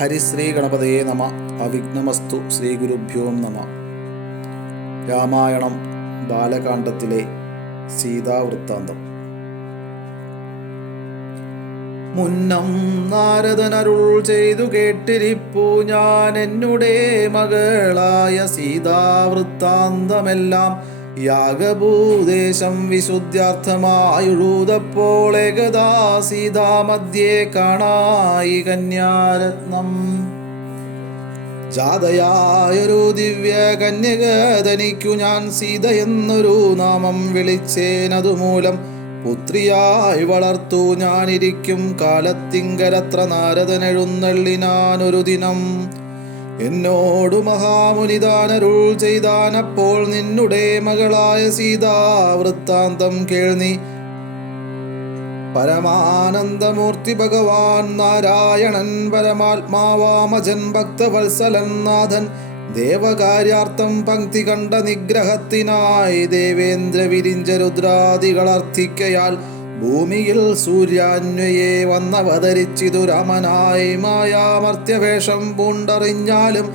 ഹരിശ്രീ ഗണപതയെ നമ. അവിഘ്നമസ്തു. ശ്രീ ഗുരുഭ്യോ നമ. രാമായണം ബാലകാണ്ഡത്തിലെ സീതാവൃത്താന്തം. മുന്നം നാരദനരുൾ ചെയ്തു കേട്ടിരിപ്പു ഞാൻ എന്നുടെ മകളായ സീതാവൃത്താന്തമെല്ലാം. യാഗഭൂദേശം വിശുദ്ധ്യാർത്ഥമായുഴുതപ്പോൾ ഏകദാ സീതാമധ്യേ കാണായി കന്യാരത്നം. ജാതയായൊരു ദിവ്യ കന്യക തനിക്കു ഞാൻ സീത എന്നൊരു നാമം വിളിച്ചേനതുമൂലം പുത്രിയായി വളർത്തു ഞാനിരിക്കും കാലത്തിങ്കരത്ര നാരദനെഴുന്നള്ളിനാനൊരു ദിനം. എന്നോടു മഹാമുനിതാനരുൾ ചെയ്താനപ്പോൾ നിന്നുടെ മകളായ സീതാ വൃത്താന്തം കേൾനി. പരമാനന്ദമൂർത്തി ഭഗവാൻ നാരായണൻ പരമാത്മാവാമജൻ ഭക്തവത്സലൻ നാഥൻ ദേവകാര്യാർത്ഥം പങ്ക്തി കണ്ട നിഗ്രഹത്തിനായി ദേവേന്ദ്ര വിരിഞ്ച രുദ്രാദികളർത്ഥിക്കയാൽ ഭൂമിയിൽ സൂര്യാന്വയെ വന്നവതരിച്ചിതു രാമനായി മായാമർത്യവേഷം പൂണ്ടറിഞ്ഞാലും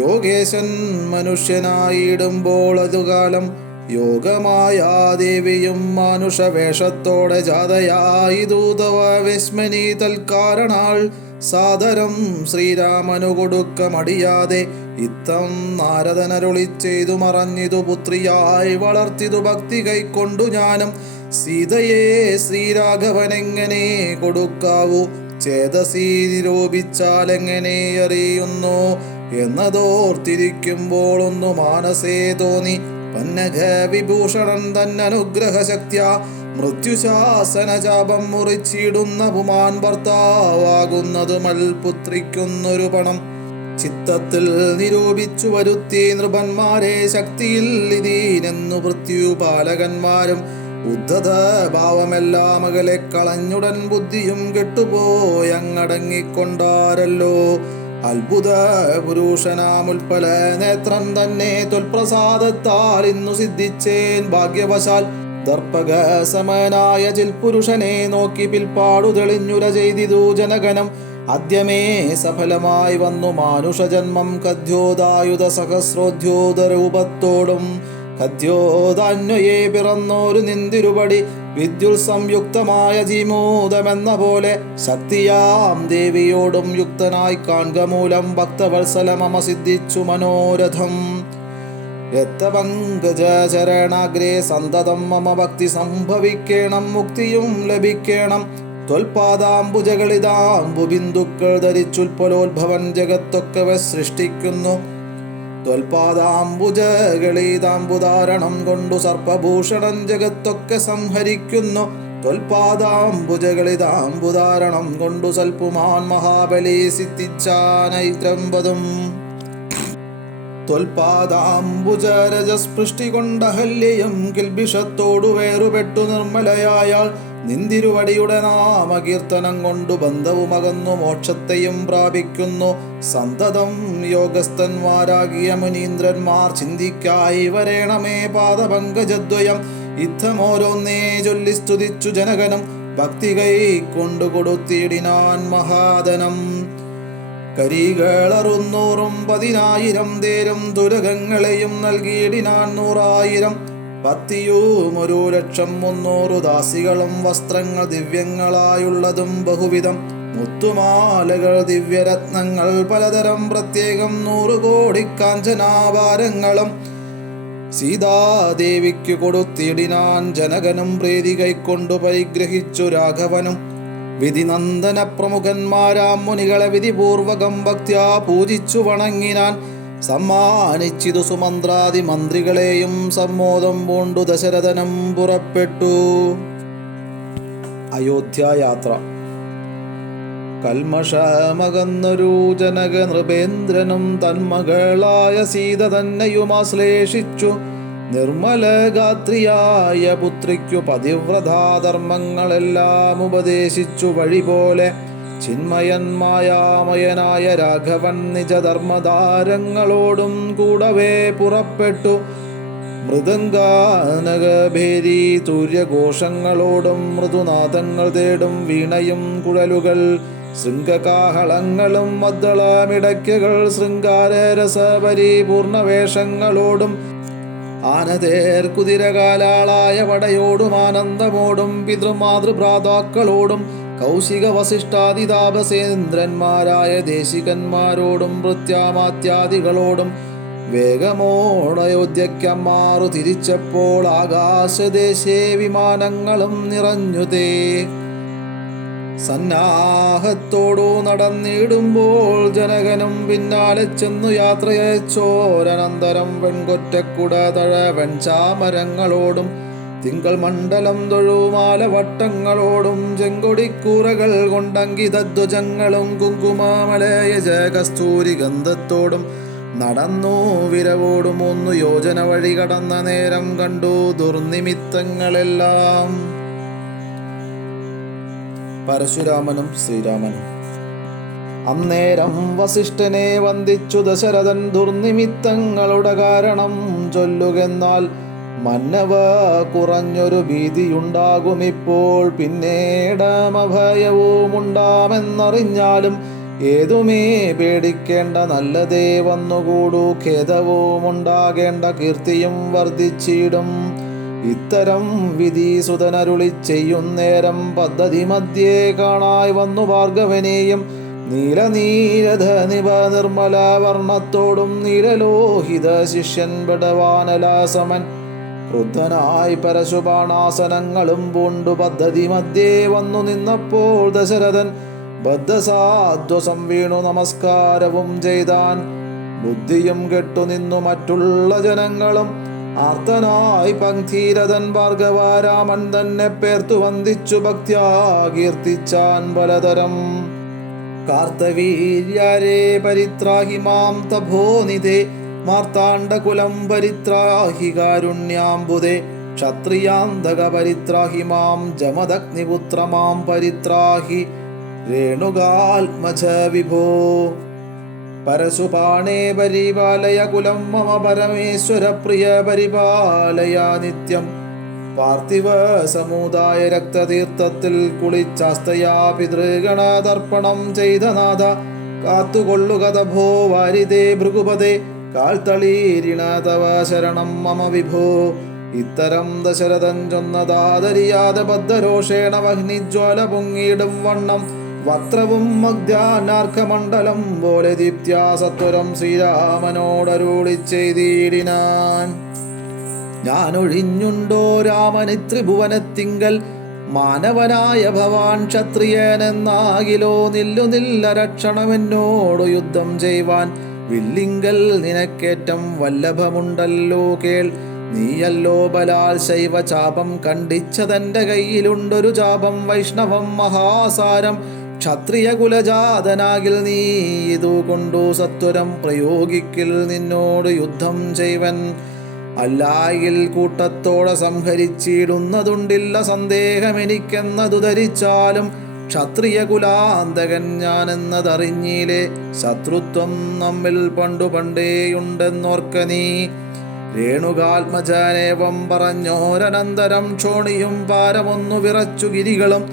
യോഗേശൻ മനുഷ്യനായിടുമ്പോൾ അതുകാലം യോഗമായാദേവിയും മാനുഷവേഷത്തോടെ ജാതയായി ദൂതവ വിസ്മനി തൽക്കാരണാൾ സാദരം ശ്രീരാമനു കൊടുക്ക മടിയാതെ ഇത്തം നാരദനരുളി ചെയ്തു മറഞ്ഞിതു പുത്രിയായി വളർത്തിതു ഭക്തി കൈക്കൊണ്ടു ഞാനും സീതയെ ശ്രീരാഘവനെങ്ങനെ കൊടുക്കാവൂ ചേതസീ നിരൂപിച്ചാലെങ്ങനെ അറിയുന്നു എന്നതോർത്തിരിക്കുമ്പോൾ ഒന്നു മാനസേ തോന്നി. പന്നഘ വിഭൂഷണൻ തന്നനുഗ്രഹ ശക്തിയാ മൃത്യുശാസന ചാപം മുറിച്ചിടുന്ന പുമാൻ ഭർത്താവാകുന്നതു മൽപുത്രിക്കുന്നൊരു പണം ചിത്തത്തിൽ നിരൂപിച്ചു വരുത്തി നൃപന്മാരെ ശക്തിയിൽ ഇതിനെന്നു മൃത്യുപാലകന്മാരും ഉദ്ധത ഭാവമെല്ലാം അകലെ കളഞ്ഞുടൻ ബുദ്ധിയും കെട്ടുപോയങ്ങടങ്ങിക്കൊണ്ടാരല്ലോ. അത്ഭുത പുരുഷനാമുൽപ്പല നേത്രം തന്നെ തൊൽപ്രസാദത്താൽ ഇന്നു സിദ്ധിച്ചേൻ ഭാഗ്യവശാൽ. ദർപ്പക സമനായ ചിൽപുരുഷനെ നോക്കി പിൽപ്പാടു തെളിഞ്ഞുര ചെയ്തിതു ജനഗണം. ആദ്യമേ സഫലമായി വന്നു മാനുഷജന്മം കദ്യോദായുധ സഹസ്രോദ്യോതരൂപത്തോടും കദ്യോദാന്വയെ പിറന്നോരു നിന്തിരുപടി വിദ്യുൽ സംയുക്തമായ ജീമൂതമെന്ന പോലെ ശക്തിയാം ദേവിയോടും യുക്തനായി കാൺക മൂലം ഭക്തവത്സലമമ സിദ്ധിച്ചു മനോരഥം. രക്തപങ്കജ ചരണാഗ്രേ സന്തതം മമ ഭക്തി സംഭവിക്കേണം മുക്തിയും ലഭിക്കേണം. ത്വൽപാദാംബുജകളിതാംബുബിന്ദുക്കൾ ധരിച്ചുൽപലോത്ഭവൻ ജഗത്തൊക്കവെ സൃഷ്ടിക്കുന്നു. ത്വൽപാദാംബുജകളിതാംബുധാരണം കൊണ്ടു സർപ്പഭൂഷണൻ ജഗത്തൊക്കെ സംഹരിക്കുന്നു. ത്വൽപാദാംബുജകളിതാംബുധാരണം കൊണ്ടു സൽപുമാൻ മഹാബലി സിദ്ധിച്ചാനൈത്രംബതും. ത്വൽപാദാംബുജരജസ്പൃഷ്ടി കൊണ്ടഹല്യയും കിൽബിഷത്തോടു വേറുപെട്ടു നിർമ്മലയായാൾ നിന്തിരുവടിയുടെ നാമകീർത്തനം കൊണ്ടു ബന്ധവുമകന്നു മോക്ഷത്തെയും പ്രാപിക്കുന്നു. സന്തതം യോഗസ്ഥന്മാരാകിയ മുനീന്ദ്രന്മാർ ചിന്തിക്കായി വരേണമേ പാദപങ്കജദ്വയം. ഇത്തമോരോന്നേ ചൊല്ലി സ്തുതിച്ചു ജനകനും ഭക്തി കൈ കൊണ്ടു കൊടുത്തിടിനാൻ മഹാദനം. കരികളറുന്നൂറും 10,000 തേരും തുരകങ്ങളെയും നൽകിയിടിനാൻ 100,000. പത്തിയും 1,00,300 ദാസികളും വസ്ത്രങ്ങൾ ദിവ്യങ്ങളായുള്ളതും ബഹുവിധം മുത്തുമാലകൾ ദിവ്യരത്നങ്ങൾ പലതരം പ്രത്യേകം 100 കോടി കാഞ്ചനാഭാരങ്ങളും സീതാദേവിക്കു കൊടുത്തിടിനാൻ ജനകനും പ്രീതി കൈക്കൊണ്ടു പരിഗ്രഹിച്ചു രാഘവനും. വിധിനന്ദന പ്രമുഖന്മാരാം മുനികളെ വിധിപൂർവകം ഭക്ത്യാ പൂജിച്ചു വണങ്ങിനാൻ. സമ്മാനിച്ചിതു സുമന്ത്രാദി മന്ത്രികളെയും സമ്മോദം പൂണ്ടു ദശരഥനും പുറപ്പെട്ടു. അയോധ്യായാത്ര. കൽമഷമകന്നൊരു ജനക നൃപേന്ദ്രനും തന്മകളായ സീത തന്നെയും ആശ്ലേഷിച്ചു. നിർമ്മലഗാത്രിയായ പുത്രിക്കു പതിവ്രതാധർമ്മങ്ങളെല്ലാം ഉപദേശിച്ചു വഴിപോലെ. ചിന്മയന്മായാമയനായ രാഘവൻ നിജധർമ്മധാരങ്ങളോടും കൂടവേ പുറപ്പെട്ടു. മൃദംഗാനകഭേരി തൂര്യഘോഷങ്ങളോടും മൃദുനാദങ്ങൾ തേടും വീണയും കുഴലുകൾ ശൃംഗകാഹളങ്ങളും മദ്ദളമിടയ്ക്കുകൾ ശൃംഗാരരസപരിപൂർണ വേഷങ്ങളോടും ആനതേർ കുതിരകാലാളായ പടയോടും ആനന്ദമോടും പിതൃമാതൃഭ്രാതാക്കളോടും കൗശിക വസിഷ്ഠാദിതാപസേന്ദ്രന്മാരായ ദേശികന്മാരോടും ഭൃത്യാമാത്യാദികളോടും വേഗമോടയോധ്യക്കമ്മാറു തിരിച്ചപ്പോൾ ആകാശദേശേ വിമാനങ്ങളും നിറഞ്ഞുതേ. സന്നാഹത്തോടു നടന്നിടുമ്പോൾ ജനകനും പിന്നാലെ ചെന്നു യാത്രയച്ചോരനന്തരം വെൺകൊറ്റക്കുട തഴവൻ ചാമരങ്ങളോടും തിങ്കൾ മണ്ഡലം തൊഴുമാലവട്ടങ്ങളോടും ചെങ്കൊടിക്കൂറകൾ കൊണ്ടങ്കിതധ്വജങ്ങളും കുങ്കുമാമലയജ കസ്തൂരി ഗന്ധത്തോടും നടന്നു വിരവോടും 1 യോജന വഴി കടന്ന നേരം കണ്ടു ദുർനിമിത്തങ്ങളെല്ലാം. പരശുരാമനും ശ്രീരാമനും. അന്നേരം വസിഷ്ഠനെ വന്ദിച്ചു ദശരഥൻ ദുർനിമിത്തങ്ങളുടെ കാരണം ചൊല്ലുകെന്നാൽ മന്നവ കുറഞ്ഞൊരു ഭീതിയുണ്ടാകുമിപ്പോൾ പിന്നീടമഭയവുമുണ്ടാമെന്നറിഞ്ഞാലും ഏതുമേ പേടിക്കേണ്ട നല്ലതേ വന്നുകൂടൂ ഖേദവുമുണ്ടാകേണ്ട കീർത്തിയും വർദ്ധിച്ചിടും. ഇത്തരം വിധീസുതനരുളി ചെയ്യുന്നേരം പദ്ധതി മധ്യേ കാണായി വന്നു ഭാർഗവനെയും നീലനീരധ നിപ നിർമ്മല വർണ്ണത്തോടും നീലലോഹിത ശിഷ്യൻ ബടവാനലാസമൻ ക്രുദ്ധനായി പരശുബാണാസനങ്ങളും പൂണ്ടു പദ്ധതി മധ്യേ വന്നു നിന്നപ്പോൾ ദശരഥൻ ബദ്ധസാധ്വസം വീണു നമസ്കാരവും ചെയ്താൻ. ബുദ്ധിയും കെട്ടുനിന്നു മറ്റുള്ള ജനങ്ങളും ആർത്തനായി പങ്ക്തിരഥൻ ഭാർഗവാരാമൻ തന്നെ പേർത്തു വന്ദിച്ചു ഭക്ത്യാ കീർത്തിച്ചാൻ പലതരം. കാർത്തവീര്യാരേ പരിത്രാഹി മാം തപോനിധേ മാർത്താണ്ഡകുലം പരിത്രാഹി കാരുണ്യാംബുദേ ക്ഷത്രിയാന്തക പരിത്രാഹി മാം ജമദഗ്നിപുത്ര മാം പരിത്രാഹി രേണുകാത്മജ വിഭോ. പരശുപാണേ പരിപാലയ കുലം മമ പരമേശ്വര പ്രിയ പരിപാലയ നിത്യം. പാർത്ഥിവ സമുദായ രക്തതീർത്ഥത്തിൽ കുളിച്ചാസ്തയാ പിതൃഗണതർപ്പണം ചെയ്ത നാഥ കാത്തുകൊള്ളുക തഭോ വാരിതേ ഭൃഗുപതേ കാൽത്തളീരിണ തവ ശരണം മമ വിഭോ. ഇത്തരം ദശരഥൻ ചൊന്നതാദരിയാതെ ബദ്ധരോഷേണ വഹ്നിജ്വാല പൊങ്ങിയിടും വണ്ണം വക്രവും മഗ്ധ്യാനാർക്കമണ്ഡലം പോലെ ദീപ്ത്യാ സത്വരം ശ്രീരാമനോടരുളി ചെയ്തിടിനാൻ. ഞാനൊഴിഞ്ഞുണ്ടോ രാമനി ത്രിഭുവനത്തിങ്കൽ മാനവനായ ഭവാൻ ക്ഷത്രിയനെന്നാകിലോ നില്ല രക്ഷണമെന്നോടു യുദ്ധം ചെയ്യുവാൻ വില്ലിങ്കൽ നിനക്കേറ്റം വല്ലഭമുണ്ടല്ലോ കേൾ. നീയല്ലോ ബലാൽ ശൈവ ചാപം കണ്ടിച്ചതെന്റെ കയ്യിലുണ്ടൊരു ചാപം വൈഷ്ണവം മഹാസാരം. ക്ഷത്രിയ കുലജാതനാകിൽ നീ ഇതുകൊണ്ടു സത്വരം പ്രയോഗിക്കിൽ നിന്നോട് യുദ്ധം ചെയ്വൻ. അല്ലായിൽ കൂട്ടത്തോടെ സംഹരിച്ചിടുന്നതുണ്ടില്ല സന്ദേഹമെനിക്കെന്നതു ധരിച്ചാലും ക്ഷത്രിയ കുലാന്തകൻ ഞാനെന്നതറിഞ്ഞീലേ. ശത്രുത്വം നമ്മിൽ പണ്ടേയുണ്ടെന്നോർക്ക നീ. രേണുകാത്മജനേവം പറഞ്ഞോരനന്തരം ക്ഷോണിയും പാരമൊന്നു വിറച്ചു ഗിരികളും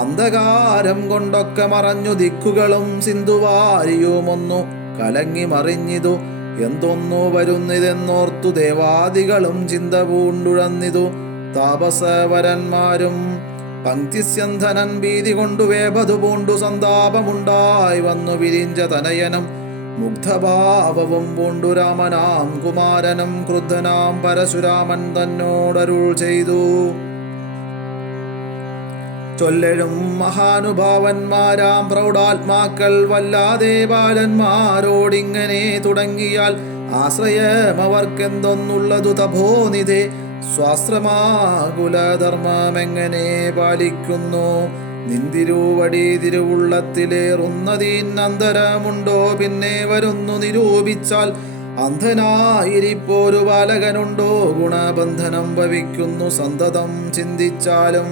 അന്ധകാരം കൊണ്ടൊക്കെ മറഞ്ഞു ദിക്കുകളും സിന്ധുവാരിയുമൊന്നു കലങ്ങി മറിഞ്ഞിതു. എന്തൊന്നു വരുന്നിതെന്നോർത്തു ദേവാദികളും ചിന്ത പൂണ്ടുഴന്നിതു. താപസവരന്മാരും പങ്ക്തിസ്യന്ധനൻ ഭീതി കൊണ്ടു വേപതു പൂണ്ടു സന്താപമുണ്ടായി വന്നു വിരിഞ്ച തനയനും മുഗ്ധഭാവവും പൂണ്ടു രാമനാം കുമാരനും ക്രുദ്ധനാം പരശുരാമൻ തന്നോടരുൾ ചെയ്തു. ചൊല്ലഴും മഹാനുഭാവന്മാരാം പ്രൗഢാത്മാക്കൾ വല്ലാതെ ബാലന്മാരോടിങ്ങനെ തുടങ്ങിയാൽ ആശ്രയമവർക്കെന്തൊന്നുള്ളതു തപോനിധേ. സ്വാശ്രമാകുലധർമ്മമെങ്ങനെ പാലിക്കുന്നു നിന്തിരുവടി തിരുവുള്ളത്തിലേറുന്നതിനന്തരമുണ്ടോ പിന്നെ വരുന്നു നിരൂപിച്ചാൽ. അന്ധനായിരിപ്പോരു ബാലകനുണ്ടോ ഗുണബന്ധനം ഭവിക്കുന്നു സന്തതം ചിന്തിച്ചാലും.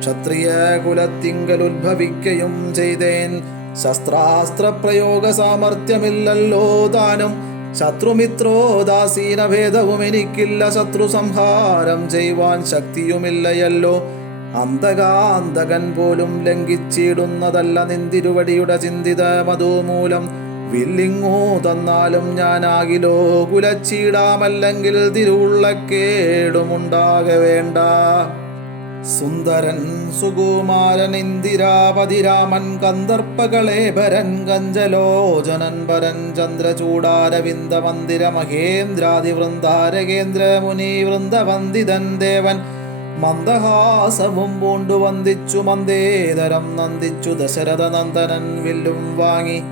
ക്ഷത്രിയ കുലത്തിങ്കൽ ഉദ്ഭവിക്കയും ചെയ്തേൻ ശസ്ത്രാസ്ത്ര പ്രയോഗ സാമർഥ്യമില്ലല്ലോ താനും. ശത്രുമിത്രോദാസീന ഭേദവും എനിക്കില്ല ശത്രു സംഹാരം ചെയ്യുവാൻ ശക്തിയുമില്ലയല്ലോ. അന്തകാന്തകൻ പോലും ലംഘിച്ചിടുന്നതല്ല നിന്തിരുവടിയുടെ ചിന്തിത മധുമൂലം. വില്ലിങ്ങൂ തന്നാലും ഞാനാകിലോ കുലച്ചിടാമല്ലെങ്കിൽ തിരുവുള്ളക്കേടുമുണ്ടാകെ വേണ്ട. സുന്ദരൻ സുകുമാരൻ ഇന്ദിരാപതിരാമൻ കന്ദർപ്പകളേഭരൻ കഞ്ചലോചനൻ പരൻ ചന്ദ്രചൂടാരവിന്ദ മന്ദിര മഹേന്ദ്രാദി വൃന്ദാരകേന്ദ്ര മുനി വൃന്ദവന്ദിതൻ ദേവൻ മന്ദഹാസവും പൂണ്ടു വന്ദിച്ചു മന്ദേതരം നന്ദിച്ചു ദശരഥ നന്ദനൻ വില്ലും വാങ്ങി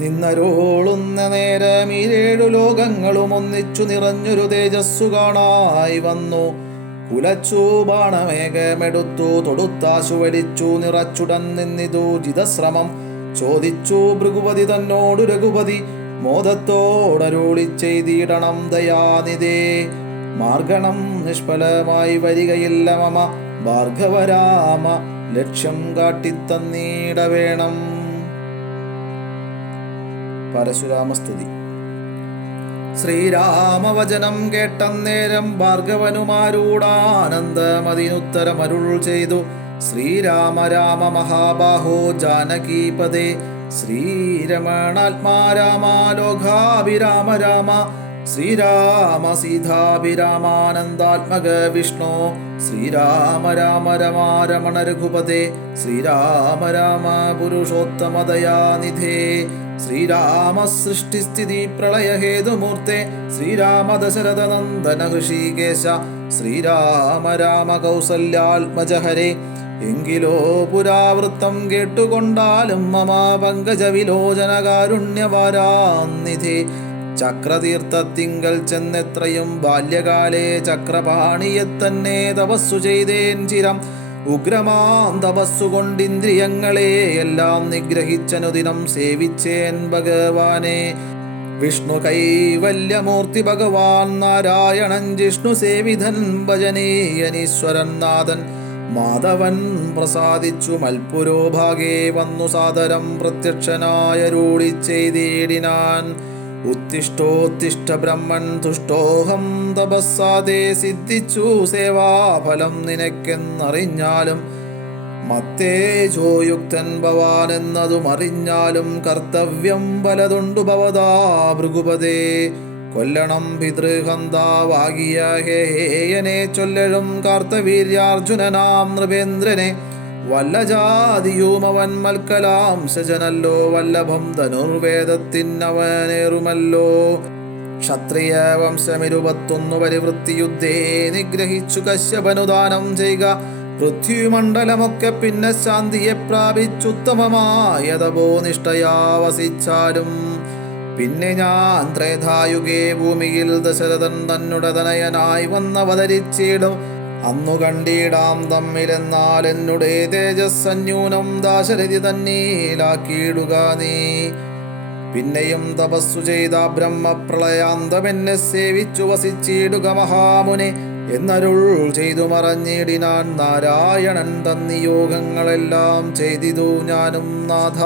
നിന്നരോളുന്ന നേരം ഈരേഴു ലോകങ്ങളും ഒന്നിച്ചു നിറഞ്ഞൊരു തേജസ്സു കാണായി വന്നു. കുലച്ചു ബാണമേഘമെടുത്തു തൊടുത്താശു വടിച്ചു നിറച്ചുടൻ നിന്നിതു ജിതശ്രമം. ചോദിച്ചു ഭൃഗുപതി തന്നോടു രഘുപതി മോദത്തോടരുളി ചെയ്തിടണം ദയാനിധേ. മാർഗണം നിഷ്ഫലമായി വരികയില്ല മമ ഭാർഗവരാമ ലക്ഷ്യം കാട്ടിത്തന്നീടവേണം. പരശുരാമസ്തുതി. ശ്രീരാമവചനം കേട്ടന്നേരം ഭാർഗവനുമാരൂടാനന്ദമതിനുത്തരമരുൾ ചെയ്തു. ശ്രീരാമ രാമ മഹാബാഹോ ജാനകീപദേ ശ്രീരമണാത്മാ രാമ ലോകാഭിരാമ രാമ ശ്രീരാമ സീതാഭിരാമാനന്ദാത്മക വിഷ്ണു ശ്രീരാമ രാമ രമാ രമണ രഘുപദേ ശ്രീരാമ രാമ പുരുഷോത്തമദയാനിധേ ശ്രീരാമ സൃഷ്ടിസ്ഥിതി പ്രളയഹേതുമൂർത്തെ ശ്രീരാമ ദശരഥ നന്ദന ഹൃഷീകേശ ശ്രീരാമ രാമ കൗസല്യാത്മജഹരേ. എങ്കിലോ പുരാവൃത്തം കേട്ടുകൊണ്ടാലും മമ പങ്കജവിലോചന കാരുണ്യവാരാനിധേ. ചക്രതീർത്ഥത്തിങ്കൽ ചെന്നെത്രയും ബാല്യകാലേ ചക്രപാണിയെ തന്നെ തപസ്സു ചെയ്തേൻ ചിരം. ഉഗ്രമാം തപസ്സുകൊണ്ടിന്ദ്രിയങ്ങളെ എല്ലാം നിഗ്രഹിച്ചനുദിനം സേവിച്ചേൻ ഭഗവാനെ. വിഷ്ണു കൈവല്യമൂർത്തി ഭഗവാൻ നാരായണൻ ജിഷ്ണു സേവിധൻ ഭജനീയനീശ്വരൻ നാഥൻ. മാധവൻ പ്രസാദിച്ചു മൽപുരോഭാഗേ വന്നു സാദരം പ്രത്യക്ഷനായ രൂഢി ചെയ്തിടിനാൻ. ഉത്തിഷ്ഠോത്തിഷ്ഠ ബ്രഹ്മൻ തുഷ്ടോഹം തപസ്സാദേ സിദ്ധിച്ചു സേവാഫലം നിനക്കെന്നറിഞ്ഞാലും മത്തേജോയുക്തൻ ഭവാൻ എന്നതും അറിഞ്ഞാലും കർത്തവ്യം പലതുണ്ടു ഭവതാ ഭൃഗുപദേ. കൊല്ലണം പിതൃഹന്താവാകിയ ഹേയനെ ചൊല്ലഴും കാർത്തവീര്യാർജുനനാം നൃപേന്ദ്രനെ. വല്ല ജാതിയുമവൻ മൽക്കലാംശജനല്ലോ വല്ലഭം ധനുർവേദത്തിനവനേറുമല്ലോ. ക്ഷത്രിയ വംശം 21 പരിവൃത്തിയുദ്ധേ നിഗ്രഹിച്ചു കശ്യപനുദാനം ചെയ്യുക. പൃഥ്വിമണ്ഡലമൊക്കെ പിന്നെ ശാന്തിയെ പ്രാപിച്ചുത്തമമായ തപോനിഷ്ഠയാ വസിച്ചാലും പിന്നെ ഞാൻ ത്രേധായുഗേ ഭൂമിയിൽ ദശരഥൻ തന്നുടെ തനയനായി വന്നവതരിച്ചിടും. അന്നു കണ്ടിടാം തമ്മിലെന്നാൽ എന്നുടെ തേജസ്സന്യൂനം ദാശരഥി തന്നീലാക്കിയിടുക നീ. പിന്നെയും തപസ്സു ചെയ്ത ബ്രഹ്മപ്രളയാന്തമെന്നെ സേവിച്ചു വസിച്ചിടുക മഹാമുനെ എന്നരുൾ ചെയ്തു മറഞ്ഞിടിനാൻ. നാരായണൻ തന്നിയോഗങ്ങളെല്ലാം ചെയ്തിതു ഞാനും നാഥ.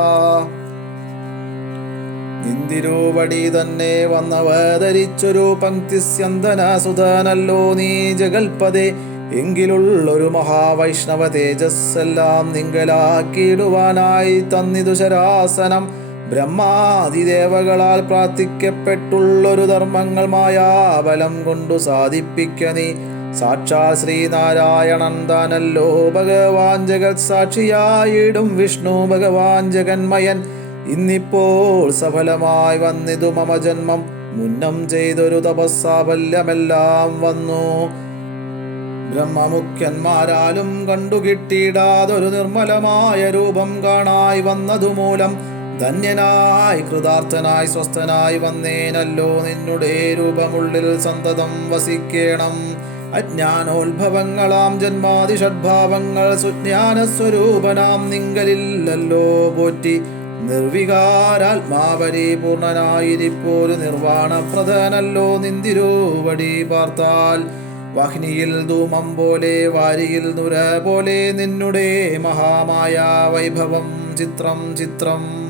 നിന്തിരുവടി തന്നെ വന്നവതരിച്ചൊരു പങ്ക്തിസ്യന്തന സുതനല്ലോ നീ ജഗൽപദേ. എങ്കിലുള്ളൊരു മഹാവൈഷ്ണവ തേജസ്സെല്ലാം നിങ്കലാക്കിയിടുവാനായി തന്നിതു ശരാസനം. ബ്രഹ്മാതിദേവകളാൽ പ്രാർത്ഥിക്കപ്പെട്ടുള്ളൊരു ധർമ്മങ്ങൾ മായാബലം കൊണ്ടു സാധിപ്പിക്ക നീ. സാക്ഷാൽ ശ്രീനാരായണൻ താനല്ലോ ഭഗവാൻ ജഗത് സാക്ഷിയായിടും വിഷ്ണു ഭഗവാൻ ജഗന്മയൻ. ഇന്നിപ്പോൾ സഫലമായി വന്നിതു മമ ജന്മം മുന്നം ചെയ്തൊരു തപസ്സാഫല്യമെല്ലാം വന്നു. ബ്രഹ്മമുഖ്യന്മാരാലും കണ്ടുകിട്ടിയിടാതൊരു നിർമ്മലമായ രൂപം കാണായി വന്നതുമൂലം ധന്യനായി കൃതാർത്ഥനായി സ്വസ്ഥനായി വന്നേനല്ലോ. നിന്നുടെ രൂപമുള്ളിൽ സന്തതം വസിക്കേണം. അജ്ഞാനോത്ഭവങ്ങളാം ജന്മാതിഷഡ്ഭാവങ്ങൾ സുജ്ഞാനസ്വരൂപനാം നിങ്കലില്ലല്ലോ പോറ്റി. നിർവികാരാത്മാപരിപൂർണനായിരിപ്പോരു നിർവാണപ്രദനല്ലോ നിന്തിരുവടി പാർത്താൽ. വഹ്നിയിൽ ധൂമം പോലെ വാരിയിൽ നുര പോലെ നിന്നുടെ മഹാമായ വൈഭവം ചിത്രം ചിത്രം.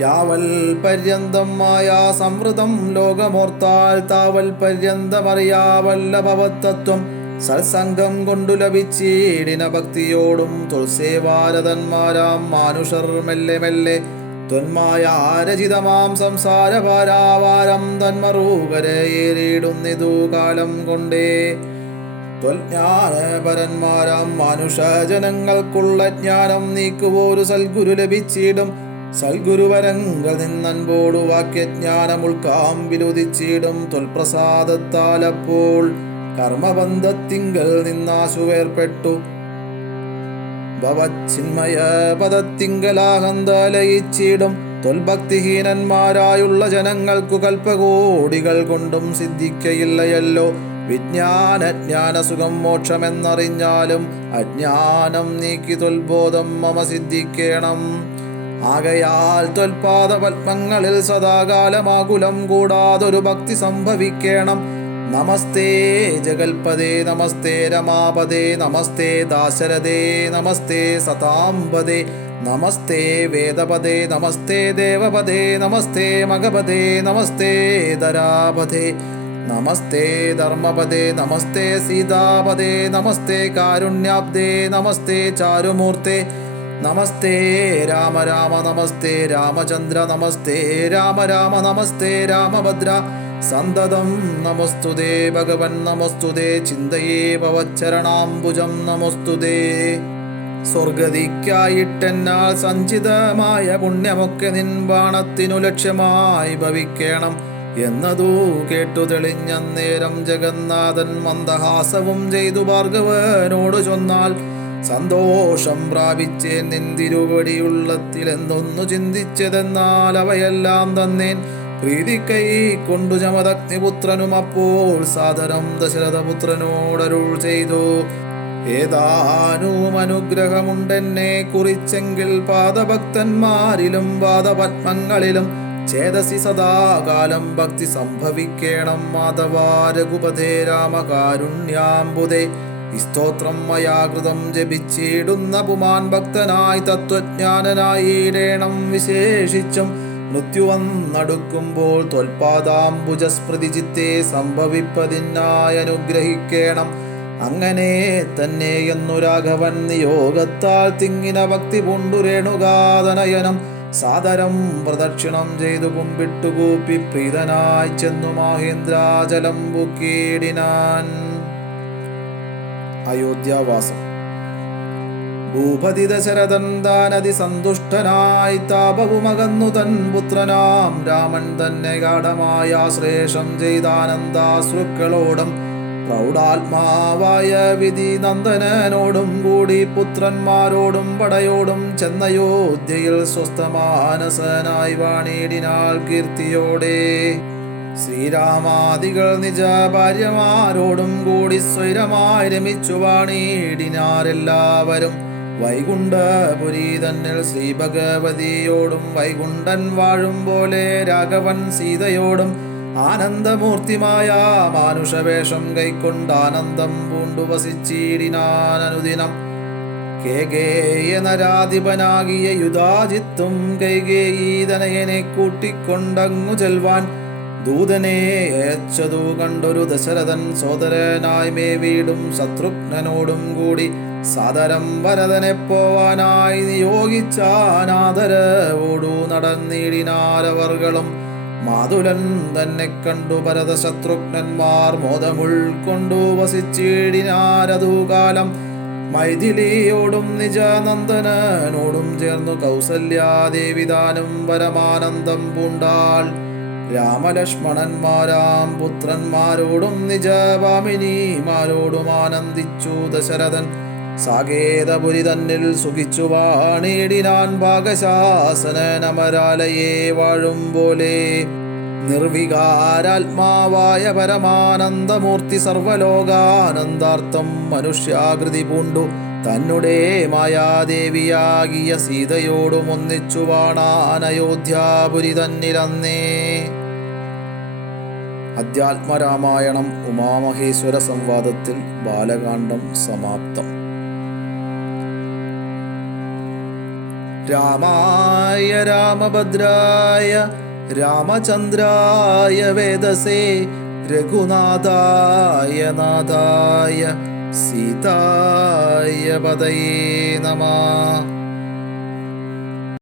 യാവൽ പര്യന്തം മായാ സംവൃതം ലോകമോർത്താൽ താവൽ പര്യന്തമറിയാവല്ല ഭവത്തത്വം. സത്സംഗം കൊണ്ടു ലഭിച്ചീടിന ഭക്തിയോടും തുൾസേവാരതന്മാരാം മാനുഷർ മെല്ലെ മെല്ലെ ത്വന്മായാരചിതമാം സംസാരഭാരാവാരം തന്മറൂകരയേറിയിടുന്നിതു കാലം കൊണ്ടേ. ത്വജ്ഞാനപരന്മാരാം മാനുഷജനങ്ങൾക്കുള്ള ജ്ഞാനം നീക്കുവോരു സൽഗുരു ലഭിച്ചിടും. സൽഗുരുവരങ്ങൾ നിന്നൻപോടു വാക്യജ്ഞാനമുൾക്കാമ്പിലുദിച്ചിടും. ത്വൽപ്രസാദത്താലപ്പോൾ കർമ്മബന്ധത്തിങ്കൽ നിന്നാശുവേർപ്പെട്ടു ഭവച്ചിന്മയ പദത്തിങ്കലാഹന്തലയിച്ചിടും. ത്വൽഭക്തിഹീനന്മാരായുള്ള ജനങ്ങൾക്കു കൽപ്പകോടികൾ കൊണ്ടും സിദ്ധിക്കയില്ലയല്ലോ. വിജ്ഞാനജ്ഞാനസുഖം മോക്ഷമെന്നറിഞ്ഞാലും അജ്ഞാനം നീക്കി ത്വൽബോധം മമ സിദ്ധിക്കേണം. ആകയാൽ ത്വൽപാദപത്മങ്ങളിൽ സദാകാലമാകുലം കൂടാതൊരു ഭക്തി സംഭവിക്കേണം. നമസ്തേ ജഗൽപദേ നമസ്തേ രമാപദേ നമസ്തേ ദാശരഥേ നമസ്തേ സതാംബദേ നമസ്തേ വേദപദേ നമസ്തേ ദേവപദേ നമസ്തേ മഗപദേ നമസ്തേ ധരാപദേ നമസ്തേ ധർമ്മപദേ നമസ്തേ സീതാപദേ നമസ്തേ കാരുണ്യാബ്ദേ നമസ്തേ ചാരുമൂർത്തേ നമസ്തേ രാമ രാമ നമസ്തേ രാമചന്ദ്ര നമസ്തേ രാമ രാമ നമസ്തേ രാമഭദ്ര സന്തതം നമസ്തുതേ ഭഗവൻ നമസ്തുതേ ചിന്തയേ ഭവച്ചരണാംബുജം നമസ്തുതേ. സ്വർഗതിക്കായിട്ടെന്നാൽ സഞ്ചിതമായ പുണ്യമൊക്കെ നിൻ ബാണത്തിനു ലക്ഷ്യമായി ഭവിക്കണം എന്നതു കേട്ടു തെളിഞ്ഞന്നേരം ജഗന്നാഥൻ മന്ദഹാസവും ചെയ്തു ഭാർഗവനോട് ചൊന്നാൽ, സന്തോഷം പ്രാപിച്ചേ നിന്തിരുവടിയുള്ളത്തിലെന്തൊന്നു ചിന്തിച്ചതെന്നാൽ അവയെല്ലാം തന്നേൻ പ്രീതി കൈ കൊണ്ടു ചമദഗ്നിപുത്രനും അപ്പോൾ സാദരം ദശരഥപുത്രനോടരുൾ ചെയ്തു. ഏതാനും അനുഗ്രഹമുണ്ടെന്നെ കുറിച്ചെങ്കിൽ പാദഭക്തന്മാരിലും പാദപത്മങ്ങളിലും ചേതസി സദാകാലം ഭക്തി സംഭവിക്കേണം. മാധവാ രഘുപതേ രാമകാരുണ്യാംബുദേ സ്തോത്രം മയാകൃതം ജപിച്ചിടുന്ന പുമാൻ ഭക്തനായി തത്വജ്ഞാനനായിടേണം. വിശേഷിച്ചും മൃത്യുവന്നടുക്കുമ്പോൾ ത്വൽപാദാംബുജസ്മൃതി ചിത്തേ സംഭവിപ്പതിനായി അനുഗ്രഹിക്കേണം. അങ്ങനെ തന്നെ എന്നു രാഘവൻ നിയോഗത്താൽ തിങ്ങിന ഭക്തി പൂണ്ടു രേണുകാതനയനം സാദരം പ്രദക്ഷിണം ചെയ്തു കുമ്പിട്ടുകൂപ്പി പ്രീതനായി ചെന്നു മഹേന്ദ്രാചലം ബുക്കീടിനാൻ. അയോധ്യാവാസം. ഭൂപതി ദശരഥൻ താനതി സന്തുഷ്ടനായി താപവുമകന്നു തൻ പുത്രനാം രാമൻ തന്നെ ഗാഠമായ ശ്രേഷം ചെയ്താനന്ദാശ്രുക്കളോടും പ്രൗഢാത്മാവായ വിധി നന്ദനോടും കൂടി പുത്രന്മാരോടും പടയോടും ചെന്നയോധ്യയിൽ സ്വസ്ഥമാനസനായി വാണിടിനാൾ കീർത്തിയോടെ. ശ്രീരാമാദികൾ നിജ ഭാര്യമാരോടും കൂടി സ്വൈരമായി രമിച്ചു വാണിടിനാരെല്ലാവരും. വൈകുണ്ഠപുരി തന്നിൽ ശ്രീ ഭഗവതിയോടും വൈകുണ്ഠൻ വാഴും പോലെ രാഘവൻ സീതയോടും ആനന്ദമൂർത്തിമായ മാനുഷവേഷം കൈക്കൊണ്ടാനന്ദം പൂണ്ടു വസിച്ചിടിനാനനുദിനം. കേകേയനരാധിപനാകിയ യുധാജിത്തും കൈകേയീതനയനെ കൂട്ടിക്കൊണ്ടങ്ങു ചെൽവാൻ ദൂതനെ അയച്ചതു കണ്ടൊരു ദശരഥൻ സോദരനായി മേവീടും ശത്രുഘ്നനോടും കൂടി സാദരം ഭരതനെ പോവാനായി നിയോഗിച്ചാനാദരവോടു നടന്നിടിനാരവർകളും. മാതുലൻ തന്നെ കണ്ടു ഭരത ശത്രുഘ്നന്മാർ മോദമുൾക്കൊണ്ടു വസിച്ചിടിനാരതുകാലം. മൈഥിലിയോടും നിജനന്ദനോടും ചേർന്നു കൗസല്യാദേവിതാനും പരമാനന്ദം പൂണ്ടാൾ. രാമലക്ഷ്മണന്മാരാം പുത്രന്മാരോടും നിജഭാമിനിമാരോടും ആനന്ദിച്ചു ദശരഥൻ. സാകേതപുരി തന്നിൽ സുഖിച്ചു വാണിടിനാൻ ഭാഗശാസനമരാലയെ വാഴും പോലെ. നിർവികാരാത്മാവായ പരമാനന്ദമൂർത്തി സർവലോകാനന്ദാർത്ഥം മനുഷ്യാകൃതി പൂണ്ടു തന്നെ മായാദേവിയാകിയ സീതയോടും ഒന്നിച്ചു വാണാനയോധ്യാപുരി തന്നിലന്നേ. അധ്യാത്മരാമായണം ഉമാമഹേശ്വര സംവാദത്തിൽ ബാലകാണ്ഡം സമാപ്തം. രാമായ രാമഭദ്രായ രാമചന്ദ്രായ വേദസേ രഘുനാഥായ നാഥായ സീതായ പതയേ നമഃ.